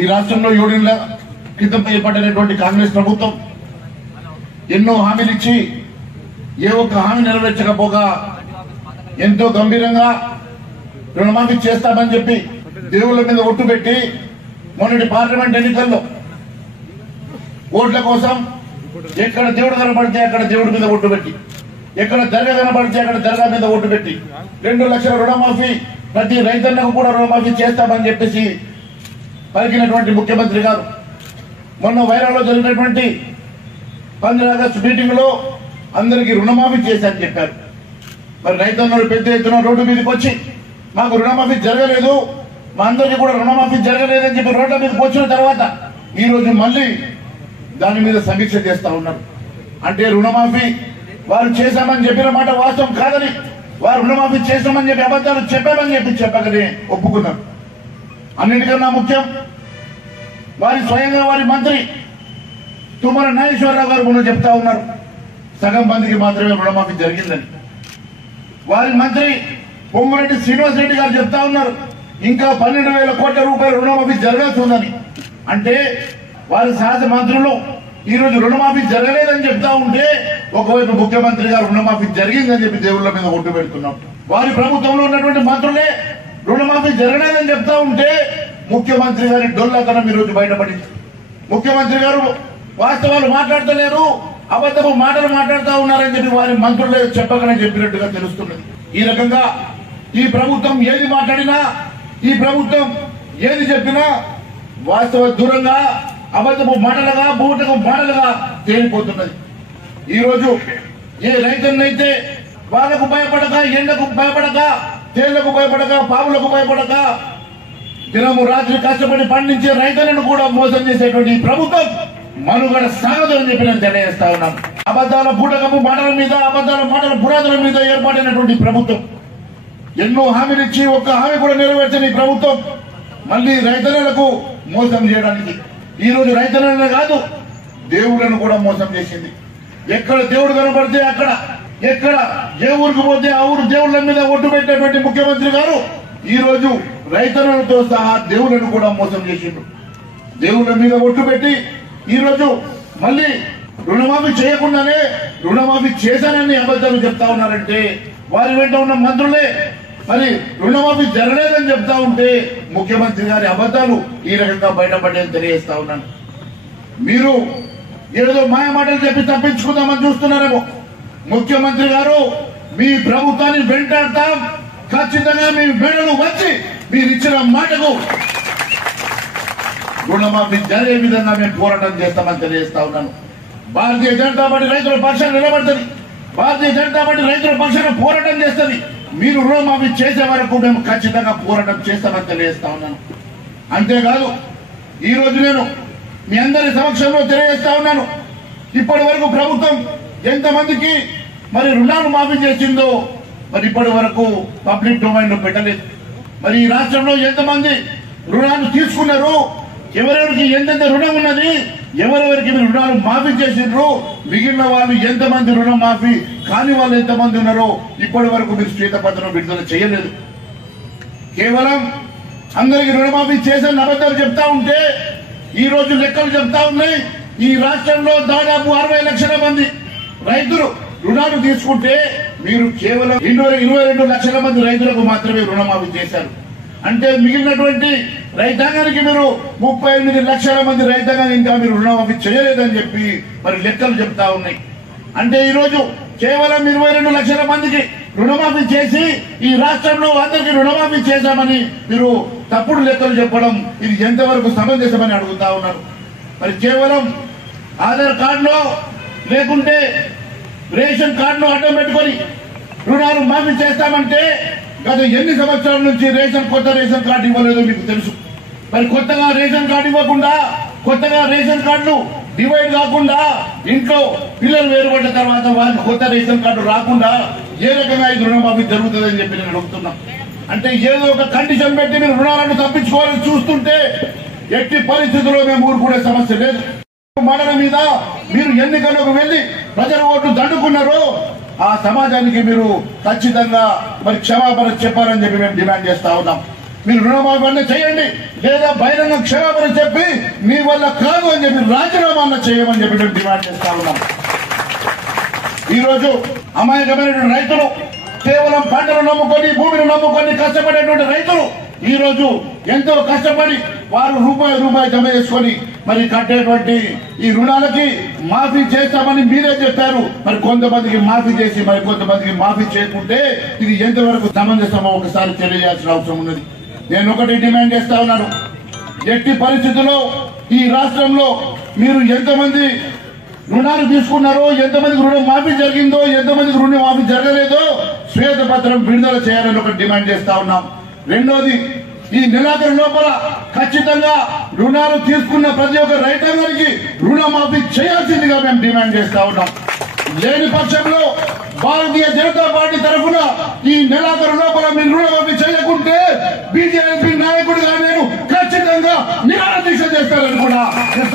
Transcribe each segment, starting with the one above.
ఈ రాష్ట్రంలో 7 ఏళ్ల క్రితం ఏర్పడినటువంటి కాంగ్రెస్ ప్రభుత్వం ఎన్నో హామీలు ఇచ్చి ఏ ఒక్క హామీ నెరవేర్చకపోగా ఎంతో గంభీరంగా రుణమాఫీ చేస్తామని చెప్పి దేవుళ్ళ మీద ఒట్టు పెట్టి మొన్నటి పార్లమెంట్ ఎన్నికల్లో ఓట్ల కోసం ఎక్కడ దేవుడు కనపడితే అక్కడ దేవుడి మీద ఒట్టు పెట్టి, ఎక్కడ దర్గా కనపడితే అక్కడ దర్గా మీద ఒట్టు పెట్టి 2 లక్షల రుణమాఫీ ప్రతి రైతన్నకు కూడా రుణమాఫీ చేస్తామని చెప్పేసి పలికినటువంటి ముఖ్యమంత్రి గారు మొన్న వైరాలో జరిగినటువంటి 15 ఆగస్టు మీటింగ్ లో అందరికీ రుణమాఫీ చేశారని చెప్పారు. మరి రైతన్నలు పెద్ద ఎత్తున రోడ్డు మీదకి వచ్చి మాకు రుణమాఫీ జరగలేదు, మా అందరికీ కూడా రుణమాఫీ జరగలేదని చెప్పి రోడ్ల మీదకి వచ్చిన తర్వాత ఈ రోజు మళ్ళీ దాని మీద సమీక్ష చేస్తా ఉన్నారు. అంటే రుణమాఫీ వారు చేశామని చెప్పిన మాట వాస్తవం కాదని, వారు రుణమాఫీ చేశామని చెప్పి అబద్ధాలు చెప్పామని చెప్పి చెప్పకనే ఒప్పుకున్నారు. అన్నిటికన్నా ముఖ్యం, వారి స్వయంగా వారి మంత్రి తుమ్మల నాగేశ్వరరావు గారు మొన్న చెప్తా ఉన్నారు సగం మందికి మాత్రమే రుణమాఫీ జరిగిందని. వారి మంత్రి పొంగురెడ్డి శ్రీనివాస్ రెడ్డి గారు చెప్తా ఉన్నారు ఇంకా 12,000 కోట్ల రూపాయల రుణమాఫీ జరగాల్సి ఉందని. అంటే వారి సహజ మంత్రులు ఈ రోజు రుణమాఫీ జరగలేదని చెప్తా ఉంటే ఒకవైపు ముఖ్యమంత్రి గారు రుణమాఫీ జరిగిందని చెప్పి దేవుళ్ళ మీద ఒట్టు పెడుతున్నాం. వారి ప్రభుత్వంలో ఉన్నటువంటి మంత్రులే రుణమాఫీ జరగలేదని చెప్తా ఉంటే ముఖ్యమంత్రి గారి డొల్లతనం ఈ రోజు బయటపడింది. ముఖ్యమంత్రి గారు వాస్తవాలు మాట్లాడతలేరు, అబద్ధపు మాటలు మాట్లాడుతూ ఉన్నారని చెప్పి వారి మంత్రులే చెప్పకనే చెప్పినట్టుగా తెలుస్తున్నది. ఈ రకంగా ఈ ప్రభుత్వం ఏది మాట్లాడినా, ఈ ప్రభుత్వం ఏది చెప్పినా వాస్తవ దూరంగా అబద్ధపు మాటలుగా బూటకు మాటలుగా తేలిపోతున్నది. ఈ రోజు ఏ రైతన్నైతే వాళ్ళకు భయపడక, ఎండకు భయపడక, తేళ్లకు భయపడక, పాములకు భయపడక దినము రాత్రి కష్టపడి పండించే రైతులను కూడా మోసం చేసేటువంటి ఈ ప్రభుత్వం మనుగడ సాగదు అని చెప్పి నేను తెలియజేస్తా ఉన్నాను. అబద్ధాల బూటకపు మాటల మీద, అబద్ధాల మాటల పురాతల మీద ఏర్పాటైనటువంటి ప్రభుత్వం ఎన్నో హామీలు ఇచ్చి ఒక్క హామీ కూడా నెరవేర్చని ప్రభుత్వం మళ్ళీ రైతులకు మోసం చేయడానికి ఈ రోజు రైతులనే కాదు దేవుళ్లను కూడా మోసం చేసింది. ఎక్కడ దేవుడు కనపడితే అక్కడ, ఎక్కడ ఏ ఊరికి పోతే ఆ ఊరు దేవుళ్ల మీద ఒట్టు పెట్టేటువంటి ముఖ్యమంత్రి గారు ఈ రోజు రైతులతో సహా దేవుళ్లను కూడా మోసం చేసిండు. దేవుళ్ల మీద ఒట్టు పెట్టి ఈ రోజు మళ్ళీ రుణమాఫీ చేయకుండానే రుణమాఫీ చేశానని అబద్ధాలు చెప్తా ఉన్నారంటే వారి వెంట ఉన్న మంత్రులే మరి రుణమాఫీ జరగలేదని చెప్తా ఉంటే ముఖ్యమంత్రి గారి అబద్ధాలు ఈ రకంగా బయటపడేది తెలియజేస్తా ఉన్నాను. మీరు ఏదో మాయ మాటలు చెప్పి తప్పించుకుందామని చూస్తున్నారేమో. ముఖ్యమంత్రి గారు మీ ప్రభుత్వాన్ని వెంటాడతాం, ఖచ్చితంగా మీ మెడలు వచ్చి మీరు ఇచ్చిన మాటకు రుణమాఫీ జరిగే విధంగా మేము పోరాటం చేస్తామని తెలియజేస్తా ఉన్నాను. భారతీయ జనతా పార్టీ రైతుల పక్షాన నిలబడుతుంది, భారతీయ జనతా పార్టీ రైతుల పక్షాన పోరాటం చేస్తుంది. మీరు రుణమాఫీ చేసే వరకు మేము ఖచ్చితంగా పోరాటం చేస్తామని తెలియజేస్తా ఉన్నాను. అంతేకాదు ఈ రోజు నేను మీ అందరి సమక్షంలో తెలియజేస్తా ఉన్నాను, ఇప్పటి వరకు ప్రభుత్వం ఎంతమందికి మరి రుణాలు మాఫీ చేసిందో మరి ఇప్పటి వరకు పబ్లిక్ డొమైన్ లో పెట్టలేదు. మరి ఈ రాష్ట్రంలో ఎంతమంది రుణాలు తీసుకున్నారు, ఎవరెవరికి ఎంతెంత రుణం ఉన్నది, ఎవరెవరికి మీరు రుణాలు మాఫీ చేసిండ్రు, మిగిలిన వాళ్ళు ఎంతమంది రుణం మాఫీ కాని వాళ్ళు ఎంతమంది ఉన్నారో ఇప్పటి వరకు మీరు శ్వేతపత్రం విడుదల చేయలేదు. కేవలం అందరికి రుణమాఫీ చేసిన అబద్ధాలు చెప్తా ఉంటే ఈ రోజు లెక్కలు చెప్తా ఉన్నాయి. ఈ రాష్ట్రంలో దాదాపు 60 లక్షల మంది రైతులు రుణాలు తీసుకుంటే మీరు కేవలం 22 లక్షల మంది రైతులకు మాత్రమే రుణమాఫీ చేశారు. అంటే మిగిలినటువంటి రైతాంగానికి మీరు 38 లక్షల మంది రైతాంగానికి ఇంకా మీరు రుణమాఫీ చేయలేదని చెప్పి మరి లెక్కలు చెప్తా ఉన్నాయి. అంటే ఈ రోజు కేవలం 22 లక్షల మందికి రుణమాఫీ చేసి ఈ రాష్ట్రంలో అందరికీ రుణమాఫీ చేశామని మీరు తప్పుడు లెక్కలు చెప్పడం ఇది ఎంతవరకు సమంజసమని అడుగుతా ఉన్నారు. మరి కేవలం ఆధార్ కార్డులో లేకుంటే రేషన్ కార్డును అడ్డం పెట్టుకొని రుణాలు మాఫీ చేస్తామంటే గత ఎన్ని సంవత్సరాల నుంచి కొత్త రేషన్ కార్డు ఇవ్వలేదో మీకు తెలుసు. మరి కొత్తగా రేషన్ కార్డు ఇవ్వకుండా, కొత్తగా రేషన్ కార్డులు డివైడ్ కాకుండా, ఇంట్లో పిల్లలు వేరుపడ్డ తర్వాత వారికి కొత్త రేషన్ కార్డు రాకుండా ఏ రకంగా ఇది రుణమాఫీ జరుగుతుందని చెప్పి నేను అడుగుతున్నా. అంటే ఏదో ఒక కండిషన్ పెట్టి మీరు రుణాలను తప్పించుకోవాలని చూస్తుంటే ఎట్టి పరిస్థితుల్లో మేము ఊరుకునే సమస్య లేదు. మాటల మీద మీరు ఎన్నికలకు వెళ్లి ప్రజల ఓట్లు దండుకున్నారో ఆ సమాజానికి మీరు ఖచ్చితంగా మరి క్షమాపణ చెప్పాలని చెప్పి మేము డిమాండ్ చేస్తా ఉన్నాం. మీరు రుణమాఫీ అన్న చేయండి, లేదా బహిరంగ క్షమాపణ చెప్పి మీ వల్ల కాదు అని చెప్పి రాజీనామా అన్న చేయమని చెప్పి మేము డిమాండ్ చేస్తా ఉన్నాం. ఈరోజు అమాయకమైనటువంటి రైతులు, కేవలం పంటను నమ్ముకొని భూమిని నమ్ముకొని కష్టపడేటువంటి రైతులు ఈ రోజు ఎంతో కష్టపడి వారు రూపాయి జమ చేసుకొని మరి కట్టేటువంటి ఈ రుణాలకి మాఫీ చేస్తామని మీరే చెప్పారు. మరి కొంతమందికి మాఫీ చేసి మరి కొంతమందికి మాఫీ చేయకుంటే ఇది ఎంతవరకు సమంజసమో ఒకసారి తెలియజేయాల్సిన అవసరం ఉన్నది. నేను ఒకటి డిమాండ్ చేస్తా ఉన్నాను, ఎట్టి పరిస్థితుల్లో ఈ రాష్ట్రంలో మీరు ఎంతమంది రుణాలు తీసుకున్నారో, ఎంతమందికి రుణం మాఫీ జరిగిందో, ఎంతమందికి రుణం మాఫీ జరగలేదో శ్వేతపత్రం విడుదల చేయాలని ఒకటి డిమాండ్ చేస్తా ఉన్నాం. రెండోది, ఈ నెలాఖరు లోపల ఖచ్చితంగా రుణాలు తీసుకున్న ప్రతి ఒక్క రైతాంగానికి రుణమాఫీ చేయాల్సిందిగా మేము డిమాండ్ చేస్తా ఉన్నాం. లేని పక్షంలో భారతీయ జనతా పార్టీ తరఫున ఈ నెలాఖరు లోపల మీరు రుణమాఫీ చేయకుంటే బీజేపీ నాయకుడిగా నేను ఖచ్చితంగా నిరాహార దీక్ష చేస్తానని కూడా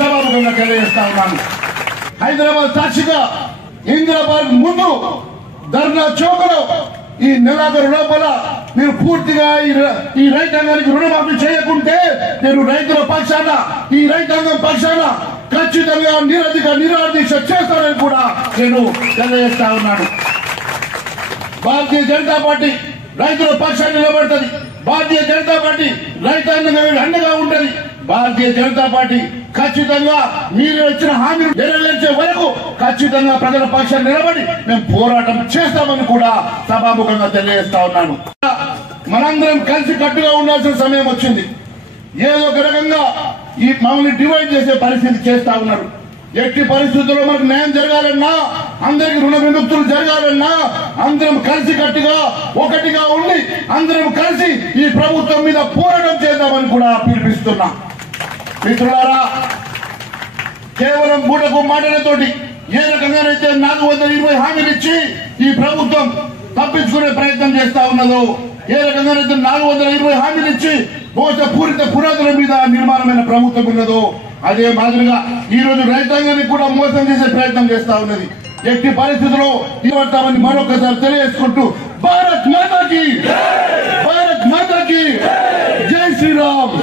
సభాముఖంగా తెలియజేస్తా ఉన్నాను. హైదరాబాద్ సాక్షిగా ఇందిరాబాద్ ముందు ధర్నా చౌకలో ఈ నెలాఖరు లోపల మీరు పూర్తిగా ఈ రైతాంగానికి రుణమాఫీ చేయకుంటే నేను రైతుల పక్షాన, ఈ రైతాంగం పక్షాన ఖచ్చితంగా నిరాహార దీక్ష చేస్తానని కూడా నేను తెలియజేస్తా ఉన్నాను. భారతీయ జనతా పార్టీ రైతుల పక్షాన్ని నిలబడుతుంది. భారతీయ జనతా పార్టీ రైతాంగం అండగా ఉంటది. భారతీయ జనతా పార్టీ ఖచ్చితంగా మీరు ఇచ్చిన హామీలు నెరవేర్చే వరకు ఖచ్చితంగా ప్రజల పక్షాన్ని నిలబడి మేము పోరాటం చేస్తామని కూడా సభాముఖంగా తెలియజేస్తా ఉన్నాను. మనందరం కలిసి కట్టుగా ఉండాల్సిన సమయం వచ్చింది. ఏదో ఒక రకంగా ఈ మమ్మల్ని డివైడ్ చేసే పరిస్థితి చేస్తా ఉన్నారు. ఎట్టి పరిస్థితుల్లో మనకు న్యాయం జరగాలన్నా, అందరికి రుణ విముక్తులు జరగాలన్నా అందరం కలిసి కట్టుగా ఒకటిగా ఉండి అందరం కలిసి ఈ ప్రభుత్వం మీద పోరాటం చేద్దామని కూడా పిలిపిస్తున్నా. మిత్రులారా, కేవలం మూటకు మాటలతోటి ఏ రకంగానైతే 420 హామీలు ఇచ్చి ఈ ప్రభుత్వం తప్పించుకునే ప్రయత్నం చేస్తా ఉన్నదో, ఏ రకంగానైతే 420 హామీలు ఇచ్చి మోసపూరిత పునాదుల మీద నిర్మాణమైన ప్రభుత్వం ఉన్నదో అదే మాదిరిగా ఈ రోజు రైతాంగాన్ని కూడా మోసం చేసే ప్రయత్నం చేస్తా ఉన్నది. ఎట్టి పరిస్థితుల్లో ఇవ్వటామని మరొకసారి తెలియజేసుకుంటూ భారత్ మాతాకి జై శ్రీరామ్.